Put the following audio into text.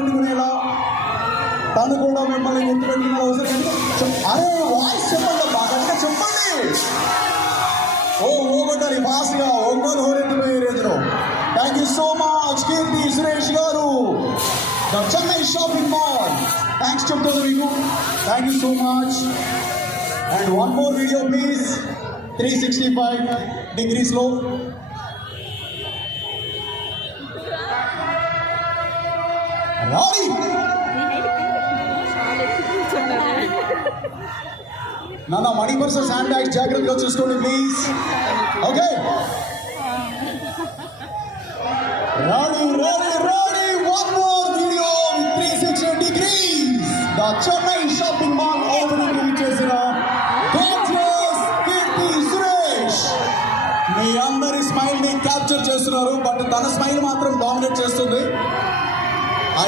గుర్తుపెట్టుకునేలా తను కూడా మిమ్మల్ని గుర్తుపెట్టుకునే అవసరం. అరే వాయిస్ చెప్పండి, బాగా చెప్పండి. ఓగొట్టాలి ఫాస్ట్గా, ఒంగోలు హోరెత్తిపోయే రేంజ్లో. Thank you so much Keerthy Suresh garu, the Chennai shopping mall. Thanks చెప్తుంది మీకు. Thank you so much. And one more video please. 365 degreesలో రాడి. నాన్న మనీ పర్సన్ హ్యాండ్ బ్యాగ్స్ జాగ్రత్తగా చూసుకోండి ప్లీజ్. ఓకే రాడి రాడి రాడి. One more video with 360 degrees. The Chennai shopping mall opening చేసిన కీర్తి సురేష్. మీ అందరి స్మైల్ ని క్యాప్చర్ చేస్తున్నారు, బట్ తన స్మైల్ మాత్రం డామినేట్ చేస్తుంది.